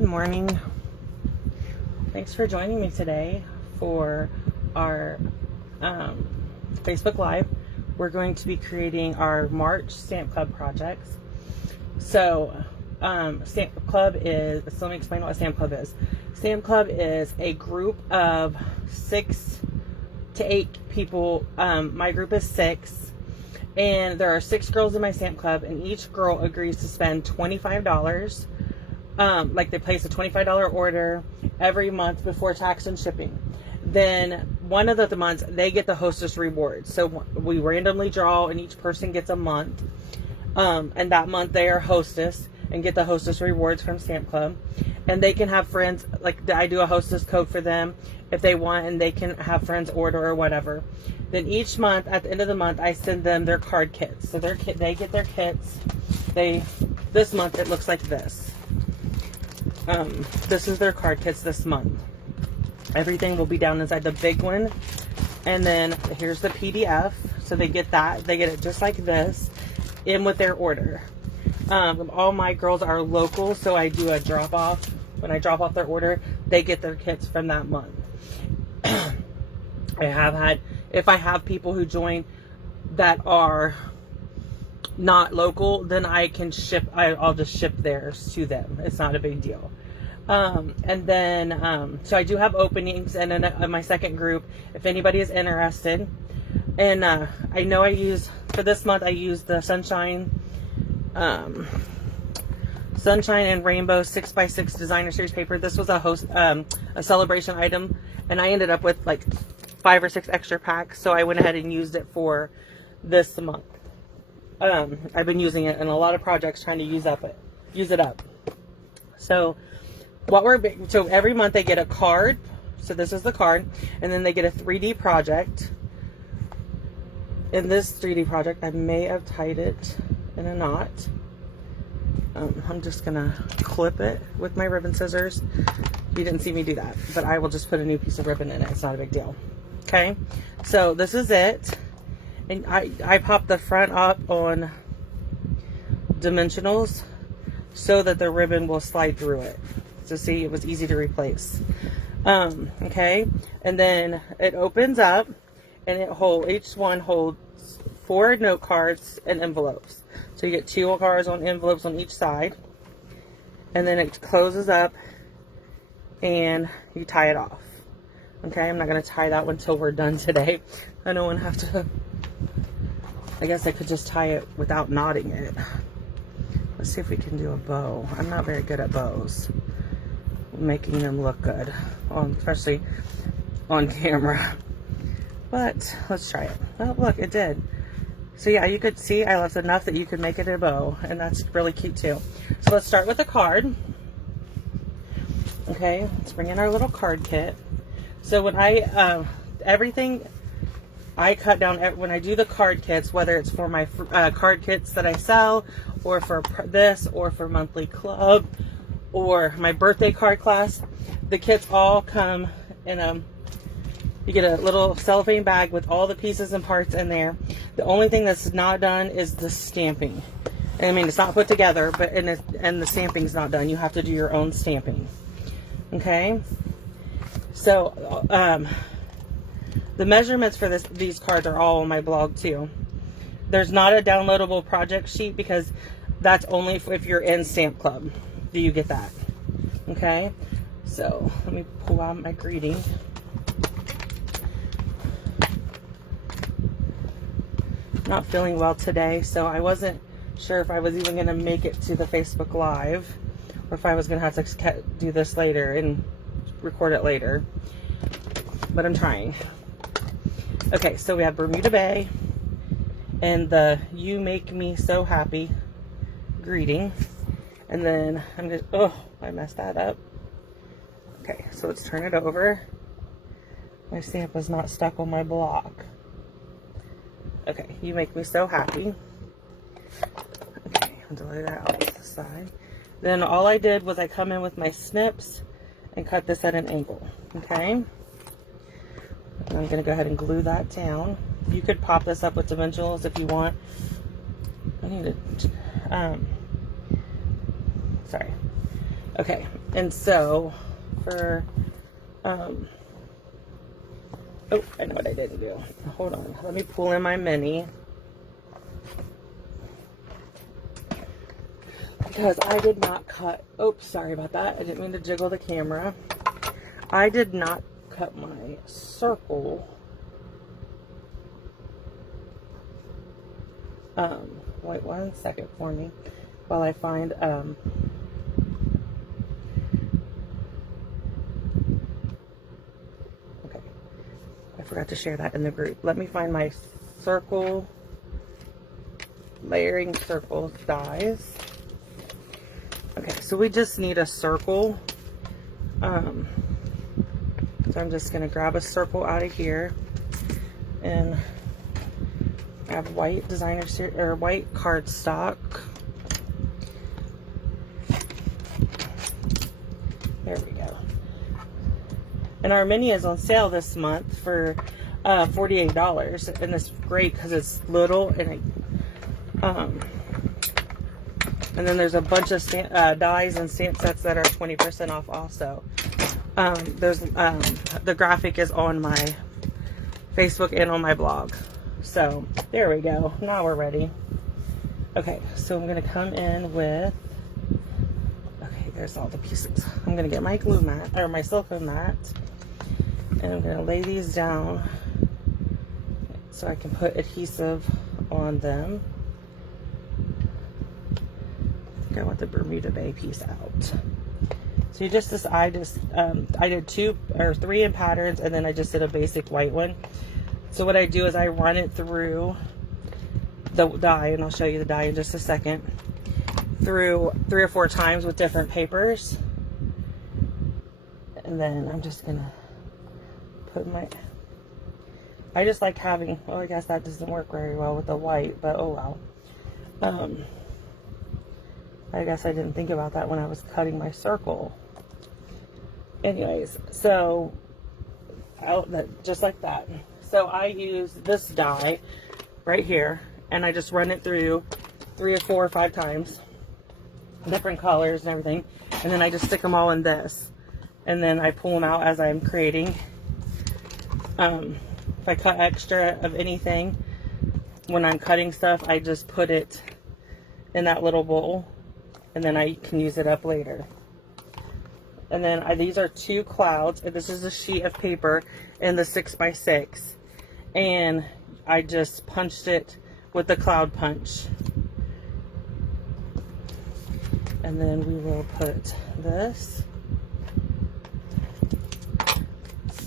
Good morning. Thanks for joining me today for our Facebook Live. We're going to be creating our March Stamp Club projects. So, Stamp Club is, so let me explain what a Stamp Club is. Stamp Club is a group of 6 to 8 people. My group is 6, and there are 6 girls in my Stamp Club, and each girl agrees to spend $25. Like they place a $25 order every month before tax and shipping. Then one of the months they get the hostess reward. So we randomly draw and each person gets a month. And that month they are hostess and get the hostess rewards from Stamp Club. And they can have friends, like I do a hostess code for them if they want, and they can have friends order or whatever. Then each month, at the end of the month, I send them their card kits. So they get their kits. This month it looks like this. This is their card kits this month. Everything will be down inside the big one. And then here's the PDF. So they get that. They get it just like this in with their order. All my girls are local, so I do a drop off. When I drop off their order, they get their kits from that month. If I have people who join that are not local, then I can I'll just ship theirs to them. It's not a big deal. And then, so I do have openings, and then in my second group, if anybody is interested, and I know for this month, I used the Sunshine and Rainbows 6x6 designer series paper. This was a celebration item, and I ended up with like 5 or 6 extra packs, so I went ahead and used it for this month. I've been using it in a lot of projects, trying to use it up. So so every month they get a card. So this is the card, and then they get a 3D project. In this 3D project, I may have tied it in a knot. I'm just gonna clip it with my ribbon scissors. You didn't see me do that, but I will just put a new piece of ribbon in it. It's not a big deal. Okay, so this is it. And I popped the front up on dimensionals so that the ribbon will slide through it. So see, it was easy to replace. Okay, and then it opens up, and each one holds 4 note cards and envelopes. So you get 2 cards on envelopes on each side, and then it closes up, and you tie it off. Okay, I'm not going to tie that one until we're done today. I don't want to have to. I guess I could just tie it without knotting it. Let's see if we can do a bow. I'm not very good at bows. Making them look good, especially on camera. But let's try it. Oh, look, it did. So yeah, you could see I left enough that you could make it a bow, and that's really cute too. So let's start with the card. Okay, let's bring in our little card kit. So when everything I cut down when I do the card kits, whether it's for my card kits that I sell, or for this, or for monthly club, or my birthday card class, the kits all come in you get a little cellophane bag with all the pieces and parts in there. The only thing that's not done is the stamping. I mean, it's not put together, but and the stamping's not done. You have to do your own stamping. Okay, so the measurements for these cards are all on my blog too. There's not a downloadable project sheet because that's only if you're in Stamp Club do you get that. Okay, so let me pull out my greeting. Not feeling well today, so I wasn't sure if I was even going to make it to the Facebook Live, or if I was going to have to do this later and record it later, but I'm trying. Okay, so we have Bermuda Bay and the "You Make Me So Happy" greeting, and then I messed that up. Okay, so let's turn it over. My stamp was not stuck on my block. Okay, "You make me so happy." Okay, I'll delete that out to the side. Then all I did was I come in with my snips and cut this at an angle. Okay, and I'm going to go ahead and glue that down. You could pop this up with dimensionals if you want. I need to sorry. Okay, and so for, oh, I know what I didn't do. Hold on, let me pull in my mini. Because I did not cut, oops, sorry about that. I didn't mean to jiggle the camera. I did not cut my circle. Wait 1 second for me while I find, okay, I forgot to share that in the group. Let me find my circle, layering circle dies. Okay, so we just need a circle. So I'm just gonna grab a circle out of here, and I have white designer series or white cardstock. There we go. And our mini is on sale this month for $48, and it's great because it's little and then there's a bunch of dies and stamp sets that are 20% off also. The graphic is on my Facebook and on my blog. So there we go. Now we're ready. Okay, so I'm gonna come in with, okay, there's all the pieces. I'm gonna get my glue mat, or my silicone mat, and I'm gonna lay these down so I can put adhesive on them. I want the Bermuda Bay piece out. So you just decide, I did 2 or 3 in patterns, and then I just did a basic white one. So what I do is I run it through the die, and I'll show you the die in just a second, through 3 or 4 times with different papers. And then I'm just gonna put my, I just like having, well, I guess that doesn't work very well with the white, but oh well. I guess I didn't think about that when I was cutting my circle. Anyways, so just like that. So I use this die right here, and I just run it through 3 or 4 or 5 times, different colors and everything, and then I just stick them all in this, and then I pull them out as I'm creating. If I cut extra of anything when I'm cutting stuff, I just put it in that little bowl, and then I can use it up later. And then these are 2 clouds, and this is a sheet of paper in the 6x6, and I just punched it with the cloud punch. And then we will put this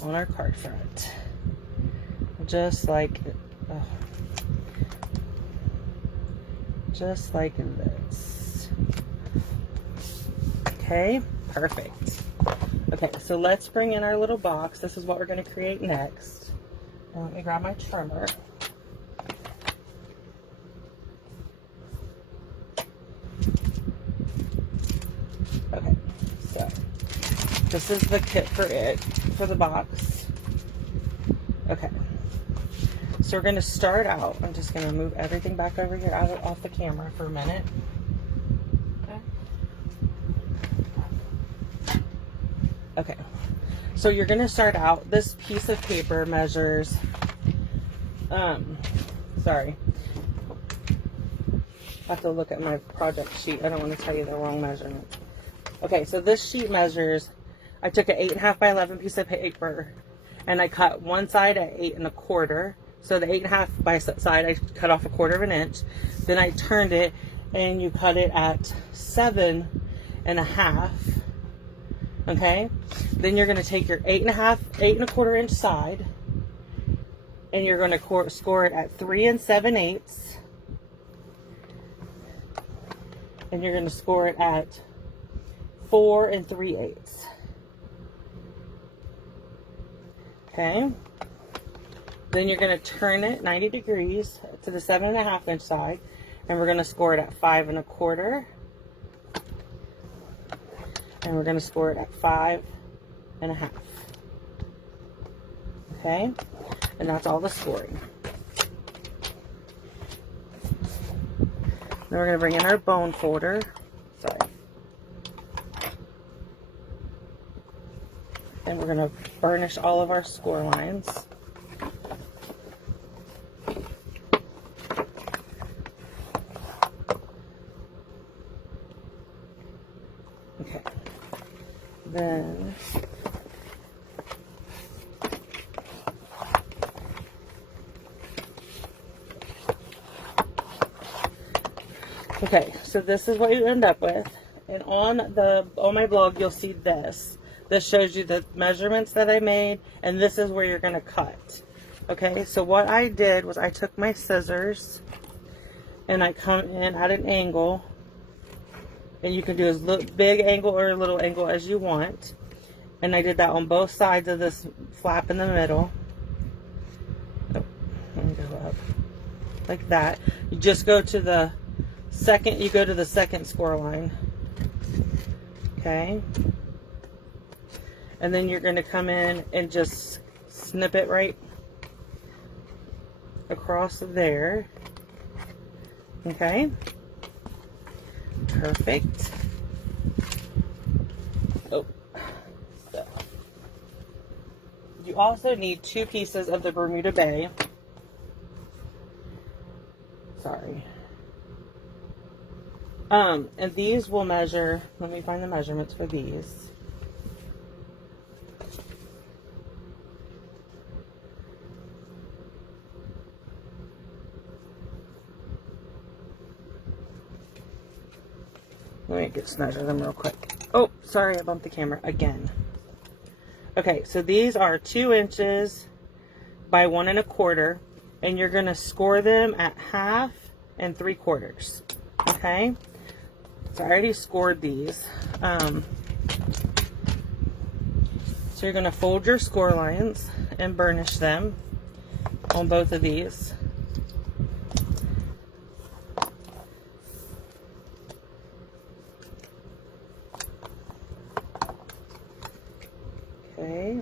on our card front, just like this. Okay, perfect. Okay, so let's bring in our little box. This is what we're going to create next. And let me grab my trimmer. Okay, so this is the kit for the box. Okay, so we're going to start out. I'm just going to move everything back over here off the camera for a minute. Okay, so you're going to start out, this piece of paper measures, sorry, I have to look at my project sheet. I don't want to tell you the wrong measurement. Okay, so this sheet measures, I took an 8.5 by 11 piece of paper, and I cut one side at 8 1/4. So the 8.5 by side, I cut off 1/4 inch. Then I turned it, and you cut it at 7 1/2. Okay, then you're going to take your 8 1/4 inch side, and you're going to score it at 3 7/8, and you're going to score it at 4 3/8. Okay, then you're going to turn it 90 degrees to the 7 1/2 inch side, and we're going to score it at 5 1/4. And we're going to score it at 5 1/2. Okay, and that's all the scoring. Then we're going to bring in our bone folder. Sorry. and we're going to burnish all of our score lines. Okay. Then okay, so this is what you end up with. And on my blog, you'll see this. This shows you the measurements that I made, and this is where you're going to cut. Okay, so what I did was I took my scissors, and I come in at an angle, and you can do as big angle or a little angle as you want. And I did that on both sides of this flap in the middle. Oh, let me go up. Like that. You just go to the second score line. Okay. And then you're going to come in and just snip it right across there. Okay. Perfect. Oh. So. You also need 2 pieces of the Bermuda Bay. Sorry. And these will measure, let me find the measurements for these. Let me just measure them real quick. Oh, sorry, I bumped the camera again. Okay, so these are 2 inches by 1 1/4, and you're going to score them at 1/2 and 3/4. Okay, so I already scored these. So you're going to fold your score lines and burnish them on both of these. Okay.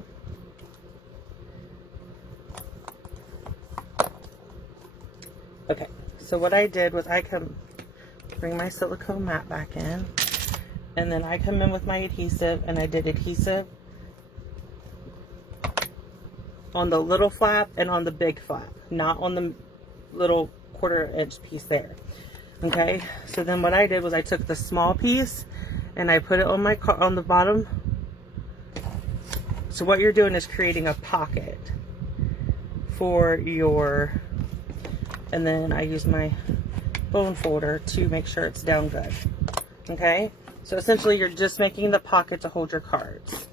Okay, so what I did was I come bring my silicone mat back in, and then I come in with my adhesive, and I did adhesive on the little flap and on the big flap, not on the little 1/4 inch piece there. Okay, so then what I did was I took the small piece and I put it on on the bottom. So what you're doing is creating a pocket for your, and then I use my bone folder to make sure it's down good. Okay, so essentially you're just making the pocket to hold your cards.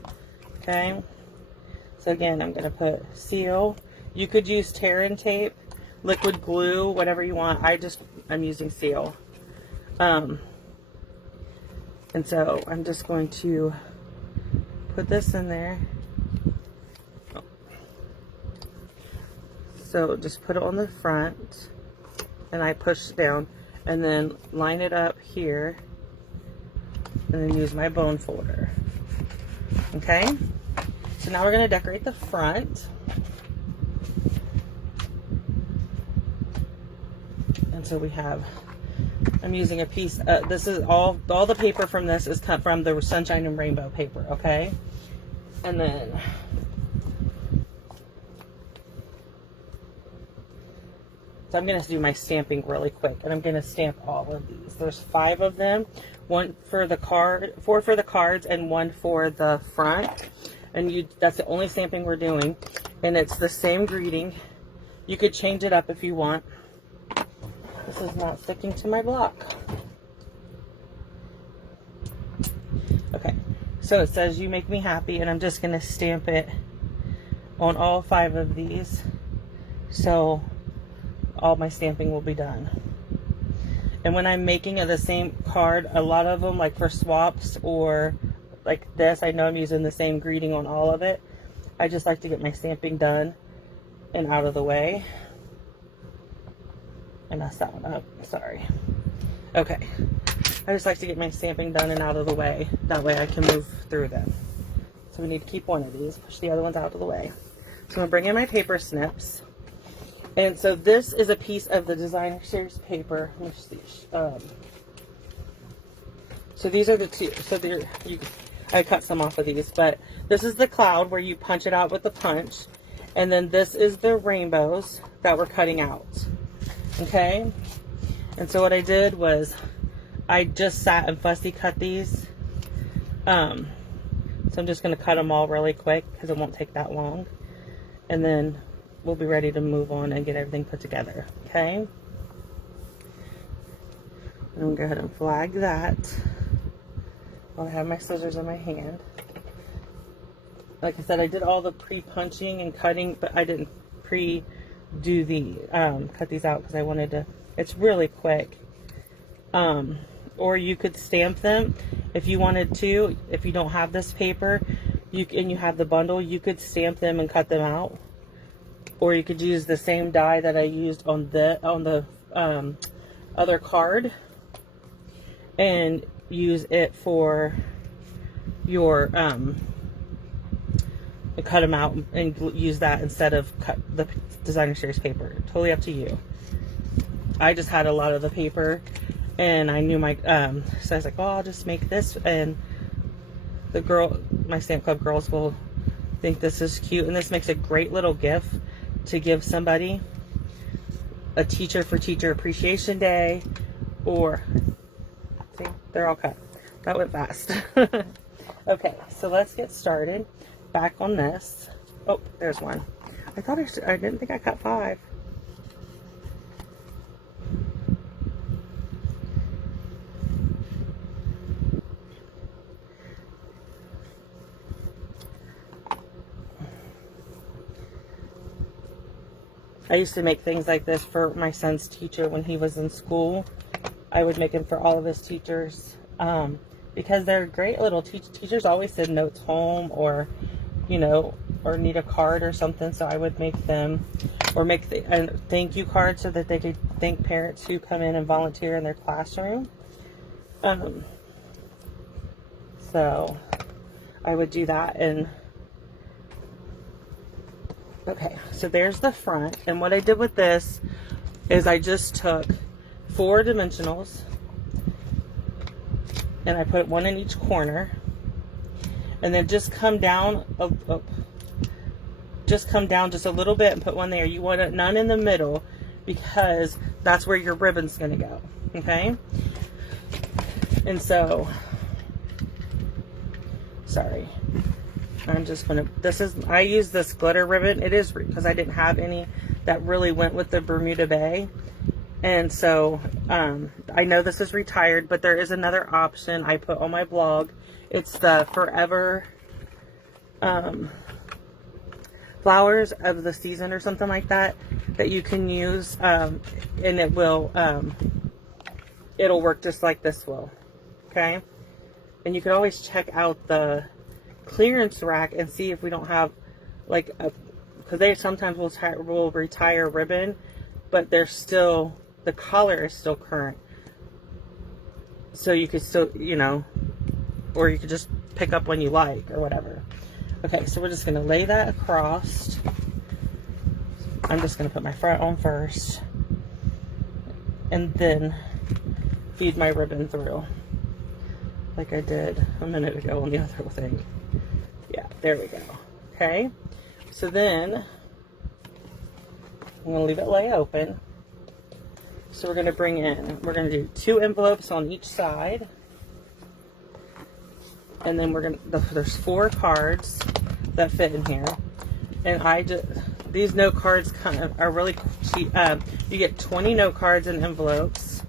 Okay, so again, I'm going to put seal. You could use tear and tape, liquid glue, whatever you want. I'm using seal. And so I'm just going to put this in there. So just put it on the front, and I push down, and then line it up here, and then use my bone folder. Okay, so now we're going to decorate the front. And so we have, I'm using a piece, this is all the paper from this is cut from the Sunshine and Rainbow paper, okay? And then so I'm going to do my stamping really quick, and I'm going to stamp all of these. There's 5 of them, 4 for the cards, and 1 for the front. And that's the only stamping we're doing, and it's the same greeting. You could change it up if you want. This is not sticking to my block. Okay, so it says "You make me happy," and I'm just going to stamp it on all 5 of these. So all my stamping will be done. And when I'm making the same card, a lot of them, like for swaps or like this, I know I'm using the same greeting on all of it. I just like to get my stamping done and out of the way. I messed that one up, sorry. Okay, I just like to get my stamping done and out of the way. That way I can move through them. So we need to keep one of these, push the other ones out of the way. So I'm going to bring in my paper snips. And so this is a piece of the Designer Series paper. Let me see. So these are the 2. So I cut some off of these, but this is the cloud where you punch it out with the punch. And then this is the rainbows that we're cutting out. Okay? And so what I did was I just sat and fussy cut these. So I'm just going to cut them all really quick because it won't take that long. And then we'll be ready to move on and get everything put together. Okay? I'm going to go ahead and flag that while I have my scissors in my hand. Like I said, I did all the pre-punching and cutting, but I didn't pre-do the, cut these out because I wanted to, it's really quick. Or you could stamp them if you wanted to. If you don't have this paper, and you have the bundle, you could stamp them and cut them out. Or you could use the same die that I used on the other card and use it for your, cut them out and use that instead of cut the designer series paper. Totally up to you. I just had a lot of the paper and I knew my so I was like, oh, I'll just make this, and my Stamp Club girls will think this is cute, and this makes a great little gift to give somebody, a teacher for Teacher Appreciation Day, or see, they're all cut. That went fast. Okay, so let's get started. Back on this. Oh, there's one. I didn't think I cut 5. I used to make things like this for my son's teacher when he was in school. I would make them for all of his teachers because they're great little teachers. Always send notes home, or you know, or need a card or something. So I would make them, or make a thank you card so that they could thank parents who come in and volunteer in their classroom. So I would do that. And okay, so there's the front. And what I did with this is I just took 4 dimensionals and I put one in each corner, and then just come down just come down just a little bit and put one there. You want none in the middle because that's where your ribbon's going to go. Okay? And so, sorry, I'm just going to, I use this glitter ribbon. It is because I didn't have any that really went with the Bermuda Bay. And so, I know this is retired, but there is another option I put on my blog. It's the Forever Flowers of the Season or something like that you can use, and it will, it'll work just like this will. Okay? And you can always check out the clearance rack and see if we don't have like because they sometimes will retire ribbon, but they're still, the color is still current, so you could still, you know, or you could just pick up one you like or whatever. Okay, so we're just going to lay that across. I'm just going to put my front on first and then feed my ribbon through like I did a minute ago on the other thing. Yeah, there we go. Okay, so then I'm going to leave it lay open. So we're going to bring in, we're going to do 2 envelopes on each side. And then we're going to, there's 4 cards that fit in here. And these note cards kind of are really cheap. You get 20 note cards and envelopes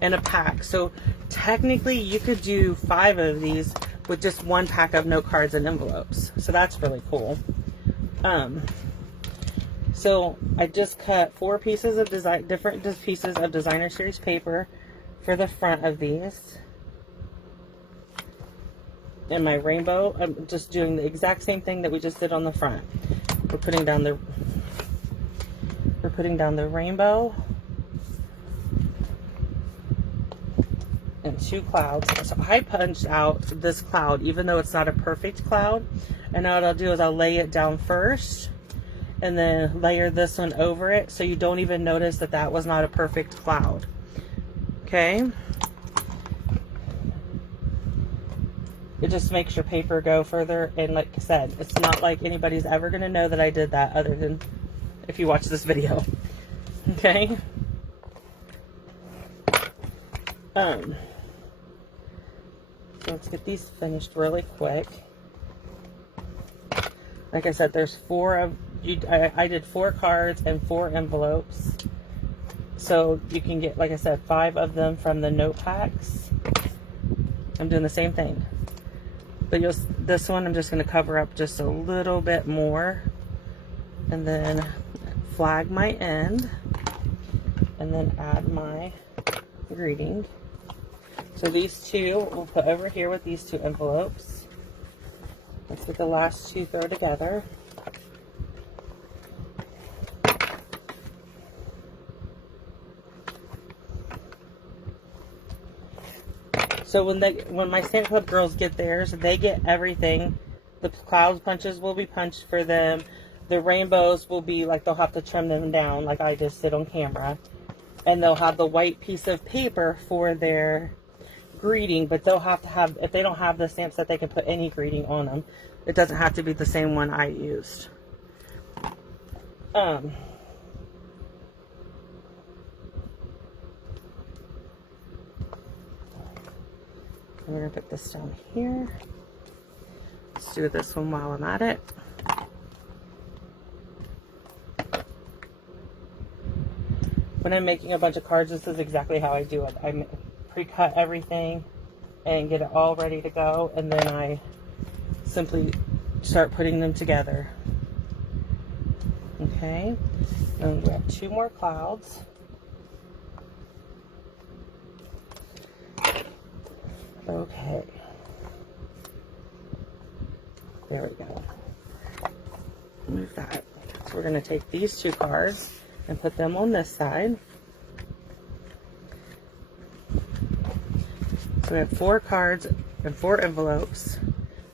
in a pack. So technically you could do 5 of these with just 1 pack of note cards and envelopes. So that's really cool. So I just cut 4 pieces of different pieces of designer series paper for the front of these. And my rainbow, I'm just doing the exact same thing that we just did on the front. We're putting down the rainbow and 2 clouds. So I punched out this cloud, even though it's not a perfect cloud. And now what I'll do is I'll lay it down first and then layer this one over it, so you don't even notice that that was not a perfect cloud. Okay? It just makes your paper go further, and like I said, it's not like anybody's ever going to know that I did that other than if you watch this video. Okay? So let's get these finished really quick. Like I said, there's I did 4 cards and 4 envelopes. So you can get, like I said, 5 of them from the note packs. I'm doing the same thing. But this one I'm just going to cover up just a little bit more. And then flag my end. And then add my greeting. So these 2 we'll put over here with these 2 envelopes. Let's get the last 2 throw together. So when my Stamp Club girls get theirs, they get everything. The cloud punches will be punched for them. The rainbows will be like, they'll have to trim them down like I just did on camera. And they'll have the white piece of paper for their greeting, but they'll have to have, if they don't have the stamps that they can put any greeting on them, it doesn't have to be the same one I used. We're going to put this down here. Let's do this one while I'm at it. When I'm making a bunch of cards, this is exactly how I do it. I pre-cut everything and get it all ready to go, and then I simply start putting them together. Okay, and we have 2 more clouds. Okay, there we go. Move that. So we're going to take these 2 cards and put them on this side. So we have 4 cards and 4 envelopes.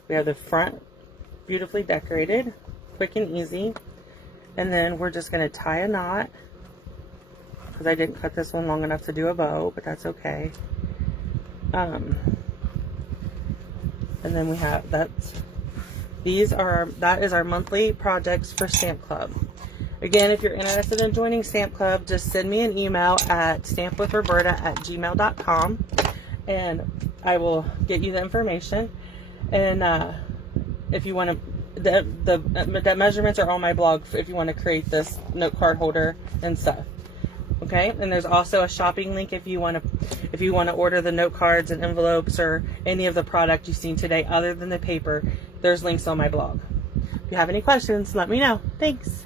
We have the front beautifully decorated, quick and easy. And then we're just going to tie a knot, because I didn't cut this one long enough to do a bow, but that's okay. And then we have that is our monthly projects for Stamp Club. Again, if you're interested in joining Stamp Club, just send me an email at stampwithroberta@gmail.com, and I will get you the information. And if you want to, the measurements are on my blog if you want to create this note card holder and stuff. Okay, and there's also a shopping link if you want to order the note cards and envelopes or any of the product you've seen today other than the paper. There's links on my blog. If you have any questions, let me know. Thanks.